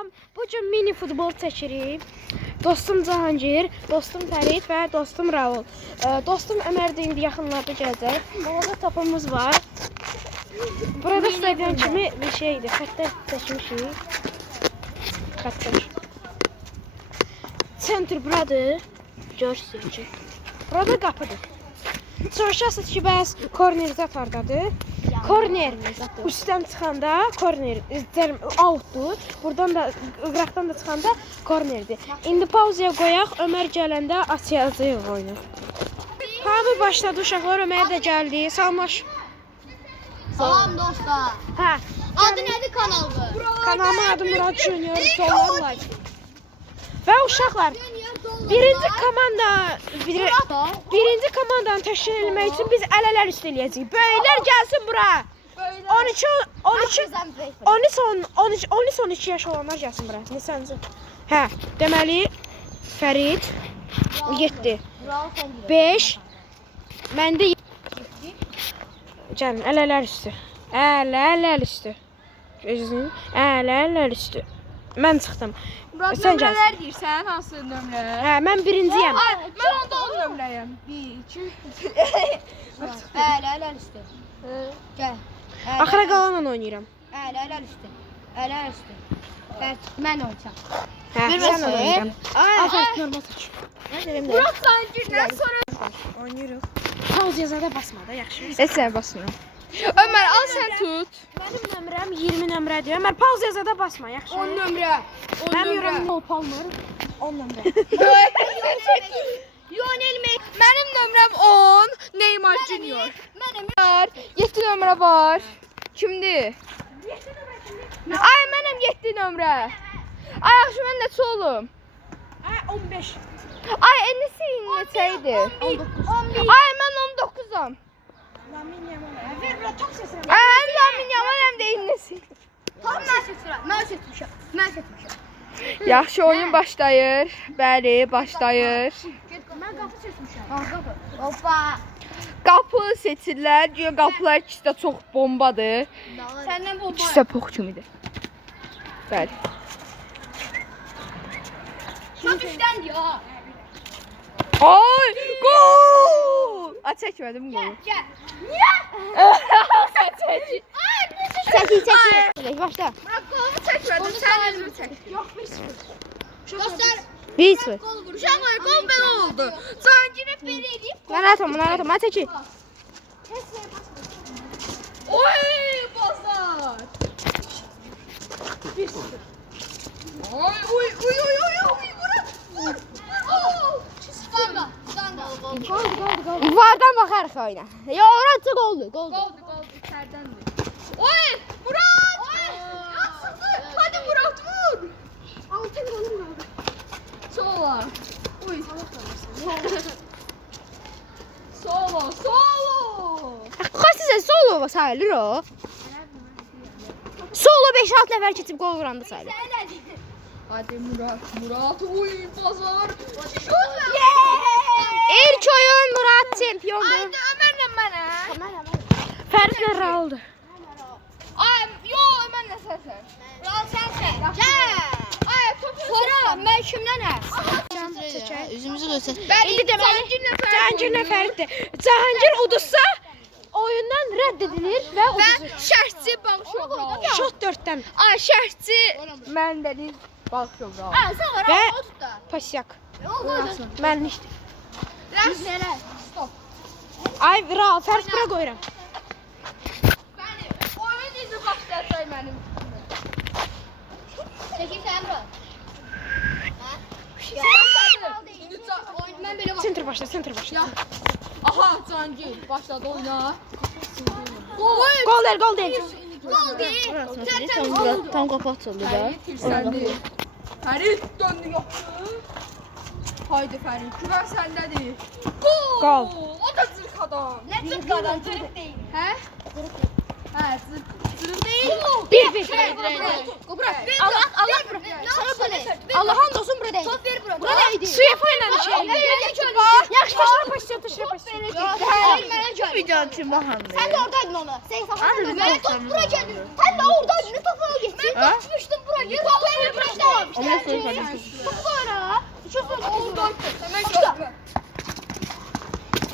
Salam. Bugün mini futbol çəkirik. Dostum Cahangir, dostum Fərid və dostum Raul. Dostum Ömər də indi yaxınlarda gələcək. Burada tapımız var. Burada istədiyən kimi bir şeydir. Xəttər çəkmişik. Xəttər. Center buradır. Görürsünüz ki. Burada qapıdır. Soruşasınız ki, bəs korner zatardadır. Korner üstten çıxanda korner outdur. Buradan da qıraqdan da çıxanda kornerdir. İndi pauzaya qoyaq. Ömər gələndə açacağıq oyunu. Hamı başladı uşaqlar. Ömər də gəldi. Salamlaş. Salam dostlar. Hə. Adı nədir kanalda? Kanalımın adı Murad Junior Dollar Live. Və uşaqlar birinci komandanı təşkil etmək üçün biz ələlər üstə eləyəcəyik. Böyüklər gəlsin bura. 13-12 yaş olanlar gəlsin bura. Neçənci? Hə, deməli Fərid 7. 5. Məndə gəlin ələlər üstü. Ələlər üstü. Gözünü ələlər üstü. Mən çıxdım. Sən gəl. Nömrələr deyirsən, hansı nömrə? Hə, mən birinciyəm. Ay, mən onda o nömrəyəm. 1, 2, 3. Ələlər üstü. Gəl. Axıra qalanla oynayıram. Ələlər üstü. Ələlər üstü. Mən oynayacağam. Hə, sən oynayıram. Afərin, normal çək. Murat Sancirdən sonra Oynayırıq. Pauz yazada basma da, yaxşı. Heç sənə basmıram. Ömər, al sən tut. Mənim nömrəm 20 nömrədir. Ömər, pauz yazada basma, yaxşı. 10 nömrə. 10 Mənim nömrə. nömrəm Nol Palmer. 10 nömrə. Lionel Messi. Mənim nömrəm 10, Neymar Junior. Mənim. 7 nömrə var. Kimdir? Ay, mənim 7 nömrə. Ay, yaxşı, mən neçə olum? Hə, 15. Ay, neçə idi? 11. Ay, mən 19-am. Lamin Yamal. Ver bura top səsini. Ay, həm Lamin Yamal, həm də innesi. Tam mən seçirəm. Mən seçmişəm. Mən seçmişəm. Yaxşı, oyun başlayır. Bəli, başlayır. Mən qapı seçmişəm. Qapı. Hoppa. Qapı seçirlər. Güya qapılar ikisi də çox bombadır. Səndən bu İkisi də pox kimidir. Bəli. Çok işlendi ya. Ay, gol! A, çəkmədim qolu. Gel. Niye? Sən çək. Ay, bir şey. Çəkil. Başla. Murat, qolumu çəkmədim, sən özümü çək. Yox, 1-0. Dostlar. 1-0. Gol vurur. Uşaqlar, qol belə oldu. Cahangirə belə edib. Mən atam. Hə, çəkil. Oy, bazar. 1-0. Ay, uy, Murat. Vur. Standa. Vardan baxarıq oyuna. Ya, orası qoldur. Qoldu, içərdəndir. Oy, Murat. Yatsındı. Hadi Murat, vur. 6 qolum qaldı. Sola. Uy. Solo. Xaçısə solo sayılır o. Solo 5-6 nəfər keçib qol vuranda sayılır. Hadi Murat, uy, bazar. İlk oyun Murat çempiondur. Haydi Ömer'le bana. Fərid Raul'dur. Ay, yo Ömer'le sen. Ral sensin. Gel. Ay, topu Sonra ben kimdenəm? Üzümüzü göstər. İndi deməli Cahangirlə Fəriddir. Cahangir uduzsa oyundan rədd edilir və ben uduzur. şərtçi Bağışov. Şot 4-dən. Ay, şərtçi mən Deniz Bağışov. Ha, sen var. Ve- O tut da. Pasyak. O koydun. Mənlikdir. Neler? Ay Raul, Fərid bura qoyuram. Benim oyun izi başlasay benim. Çekil sen bro. Ben böyle bak. Center başla. Ya. Aha, Cangir başladı oyuna. Gol değil. Gol değil. Tam qapı açıldı da. Ferit tirsendi. Ferit döndü yaptı. Haydi Ferit, güven sendedir. Gol. O da zırh adam. Ne Türk adam Türk değil. He? He, zırh değil. Bir. Bırak. Allah bro. Sana böyle. Allah'ın olsun burada değil. Top ver bro. Burada neydi? Suya oynadı şey. Yaxşı, taşıra başla. Videonun için bahanlı. Sen de oradaydın onu. Sen sana. Ben top bura geldi. Sen de oradaydın. Ne topu geçti? Ben tutmuştum burayı. Top ver bro. Ama soru var. Sonra. Çok oldu.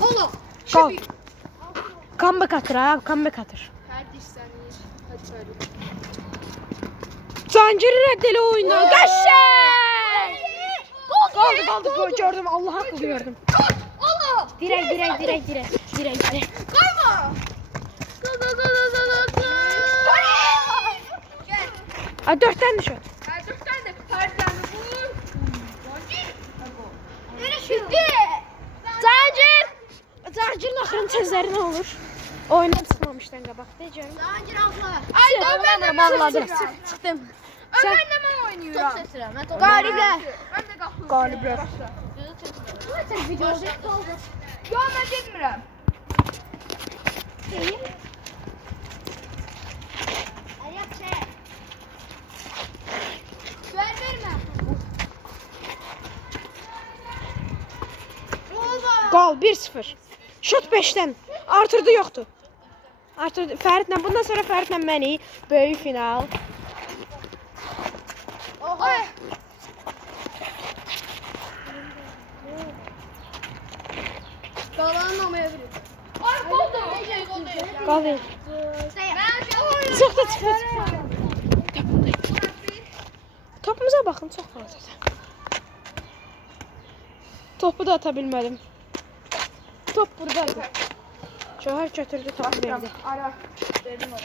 Oğlum. Gol. Comeback atır ha, comeback atır. Zanciri reddeli oyunu. Gaşşay! Kaldı. Gördüm, Allah hakkı gördüm. Oğlum. Direk. Kayma. Ay 4 tane şut. Zancir'in axırın tezləri nə olur? Oyundan çıxmamışdan qabaq deyəcəm. Zancir abla. Ay ben de Vallahi çıxdım. Ömer'le ben oynuyorum. Galibler. Ben de kapıyım. Qaliblər. Yo ben gitmiyorum. Qol 1-0. Şut 5-dən. Artırdı yoxdur. Artırdı. Fəridlə bundan sonra Fəridlə məni böyük final. Ay. Qalanmamayabilir. Ay oldu. Qol deyil. Çox da çıxır. Topumuza baxın, çox fazladır. Topu da ata bilmədim. Top buradaydı. Cöhər götürdü, topu verdi. Ara. Verdim ona.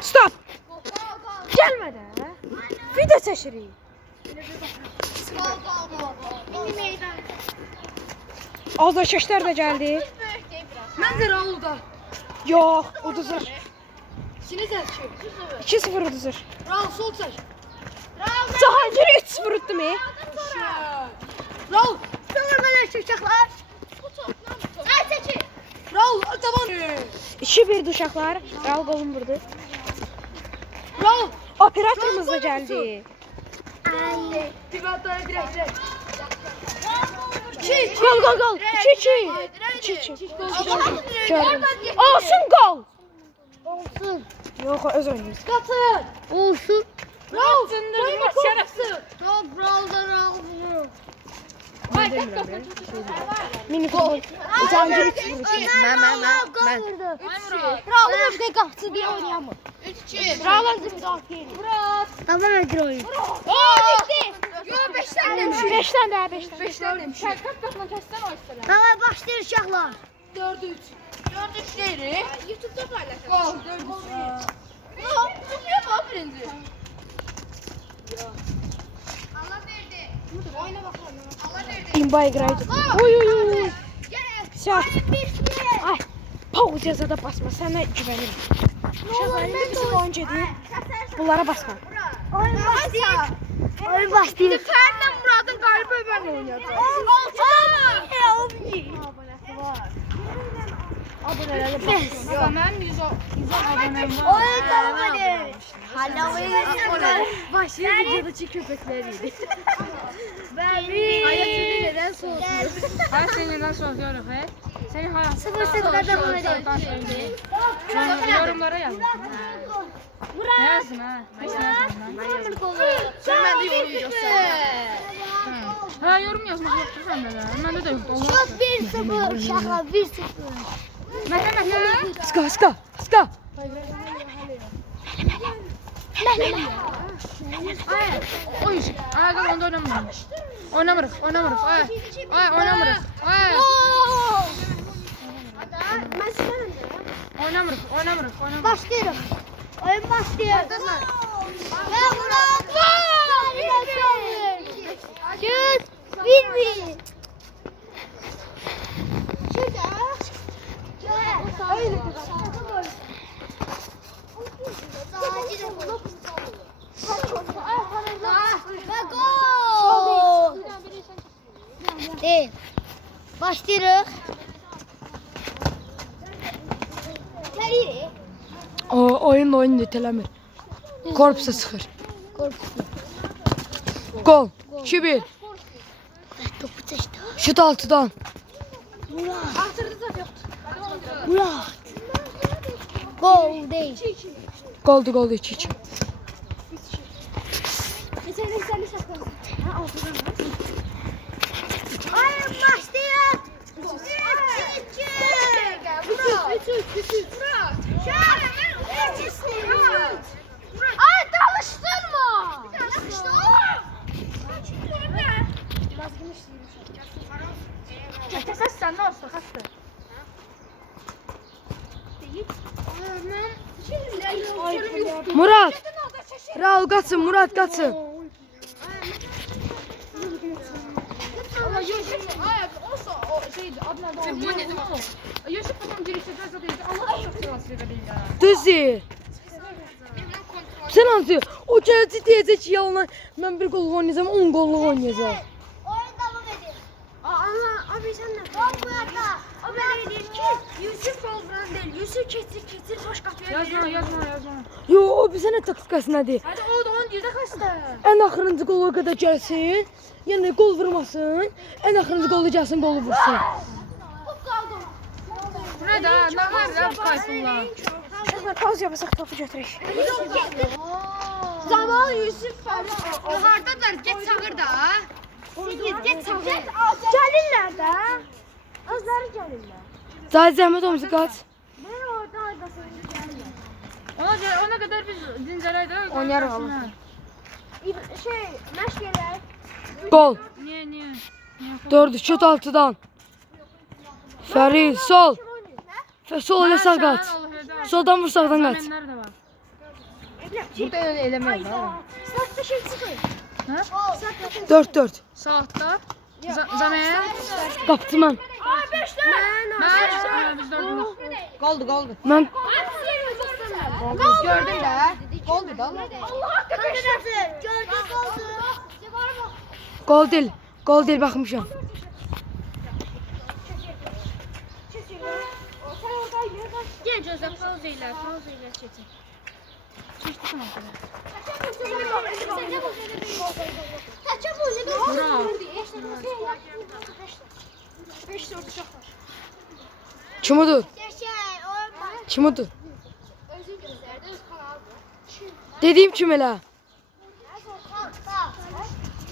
Stop! Gəlmədə. Video çəkirik. Azarkeşlər də gəldi. Mən də Raul'da. Yox, uduzur. Sini tərki. 2-0 uduzur. Raul sol çək. Cahangir 3-0 utdu mu? Raul. Sonra belə uşaqlar. Ay çəki. Raul taban. 2-1 uşaqlar. Raul qolun vurdu. Raul. Operatorumuz da gəldi. Pivotta direkt. Gol. 2-2. Gördüm. Olsun gol. Olsun. Yox, öz oynayırız. Katın. Olsun. Raul. Cındırma şerefsiz. Çok Raul'da Raul. Ay kaç. Mini futbol. Cahangir 3-0 utdu. Ben. Raul'un öfke kaptı diye oynayamam. 3-2. Raul'un zımda okey. Murat. Tamam öldür oyun. Bitti. Yo 5'ten demiş. 5'dən də, 5'dən. 5'ten demiş. Sen kaç bakma kessen o istedim. Tamam başlayın uşaqlar. 4-3. 4-3 değeri. YouTube'da paylaşalım. Gol. 4-3. Yok. Tutuyor mu birinci? Allah verdi. Oyna bakalım. Allah verdi. İmba igraydı. Oy. Gel. Sağ. Ay. Pauz yazada basma. Sənə güvənirim. Uşaqlar indi bizim oyuncudur. Bunlara basma. Oyun başlayın. Oyun başlayın. Ferdi Murat'ın galiba ben oynayacağım. Abonelərlə bax. Yok ben 100 abonem var. Oyun tamam hadi. Hala oyun. Başlayın videodakı köpəkləriydi. Ben Hayatını neden soğutuyorsun? Hayat seni neden soğutuyorum hayat? Senin hayatını Sıfır sıfırdan böyle. Yorumlara yaz. Ne yazdın ha? Başına yazdın lan. Sen bende yorum yazsana. Ha yorum yazmak yoktu sende de. Bende de yoktu. Çok 1-0 uşaqlar 1-0. Mete. Ska. Ay. O iş. Ay gel onda oynamıyorum. Oynamırıq. Ay oynamırıq. Ay. Oynamırıq. Başlıyorum. Oyun başlıyor. Ve Murat. Şut. 1-1. Ve gol. Değil. Başlıyoruz. Nereye? Oyun itələmir. Korpusa çıxır. Gol. 2-1. Topu seçti. Şut 6-dan. Murat. Gol değil. Goldu 2-2. Hayır başlıyor. Ay çalıştırma. Ses sen ne olsun hasta. Murat. Raul qaçın, Murat qaçın. Ama Yusuf olsa o şeydi adına da oldu. Yusuf babam girişte fazla değil. Allah çok seversin ya. Düz deyil. Sən hansı? O gələcək deyəcək ki, yalan. Mən bir qol oynayacağım, 10 qolluq oynayacağım. Oyun devam edin. Abi sen ne? Gol burada. O böyle değil ki. Yusuf olmadan değil. Yusuf keçir baş qapıya. Yazma. Yo, o bizə nə taktikası nədir? Hadi o da 10 girdə kaçtı. Ən axırıncı qola qədər gəlsin. Yəni qol vurmasın. Ən axırıncı qolu gəlsin, qolu vursun. Burada ne var kayfullah. Şəhər pauz yapasaq topu götürək. Zaman Yusuf yukarıdalar. Get çağır da. Get çağır. Gelirler de. Azları gelirler. Cahil zəhmət olmuş qaç. Ben orada arkasında Ona kadar biz dincələrdə Oynarıq amma. Məşqələr. Qol. Niye? 4 şut 6-dan. Fərid sol. Sol elə sağ qaç. Soldan vur sağdan qaç. Zəminlər də var. Burada öyle elemək var. Saatda şey çıxır. Hə? 4-4. Saatda. Zəmin. Qapıcı mən. Biz dördümüz. Goldu. Mən Gördün de. Goldu da. Allah gördün goldu. Gol deyil baxmışam. Gel Joseph pauza ilə çəkin. Çeşdi sana kadar. Kaça bu? Bravo. Kim odur? Kim odur? Dediyim kim elə?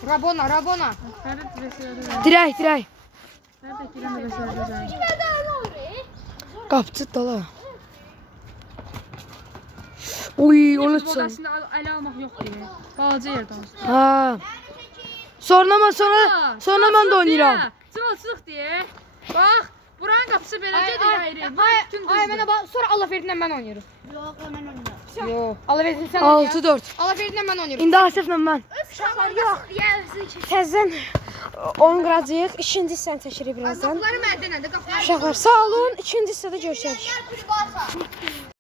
Rabona. Fərid Vəsiyyədə. Dirək. Fərid Kirəmə Vəsiyyədə. Qapıcı dala. Uy, onu Futbolda çal. əslində ələ almaq yoxdur. Balaca yerdə olsun. Ha. Sonra mən də oynayıram. Çıxıq deyə. Bax, buranın qapısı beləcədir ayrı. Ay mənə bax, sonra Alaverdi'dən mən oynayırım. Yox, Alaverdi'dən sən 6-4. Alaverdi'dən mən oynayırım. İndi Asiflə mən. Uşaqlar yox. Təzən oyun quracağıq. İkinci hissəni çəkirik birazdan. Qapıları məndə nədir? Qapıları Uşaqlar sağ olun. İkinci hissədə görüşərik.